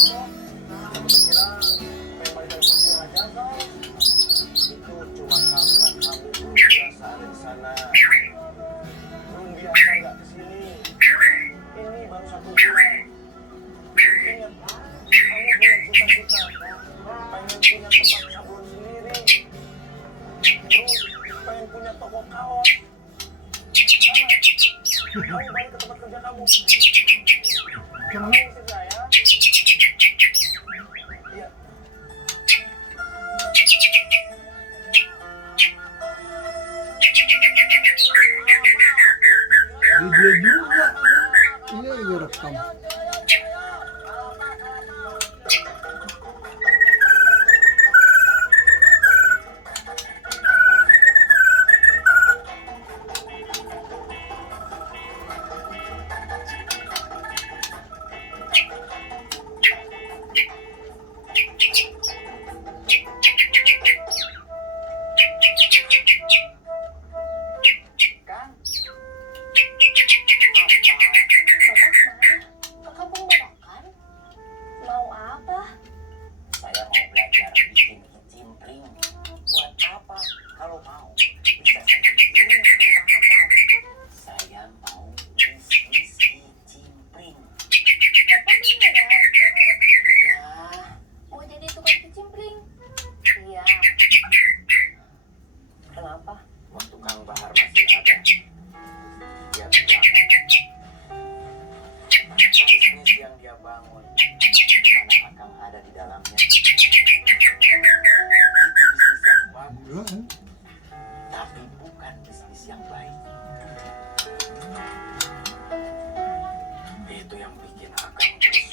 Kira pengen balik dari kuliah aja kau. Itu cuma karena kamu belum biasa ada di sana. Belum biasa nggak kesini. Ini baru 1 bulan. Ingat, kamu punya cita-cita. Pengen punya tempat sablon sendiri. Terus pengen punya toko kaos. Sana, kamu balik ke tempat kerja kamu. Kamu istri saya. Iya. Video juga. Iya, iya rekam. Kang, Ke kampung Babakan? Mau apa? saya mau belajar bikin kicimpring. Buat apa? Kalau mau, bisa saya kirim ke rumah abang. Saya mau bisnis kicimpring. Bapak beneran? Iya. Mau jadi tukang kicimpring? Iya. Kenapa? Waktu Kang Bahar masih ada, dia bilang, bisnis yang dia bangun, di mana Akang ada di dalamnya, itu bisnis yang bagus, Gila kan? tapi bukan bisnis yang baik. Itu yang bikin Akang terus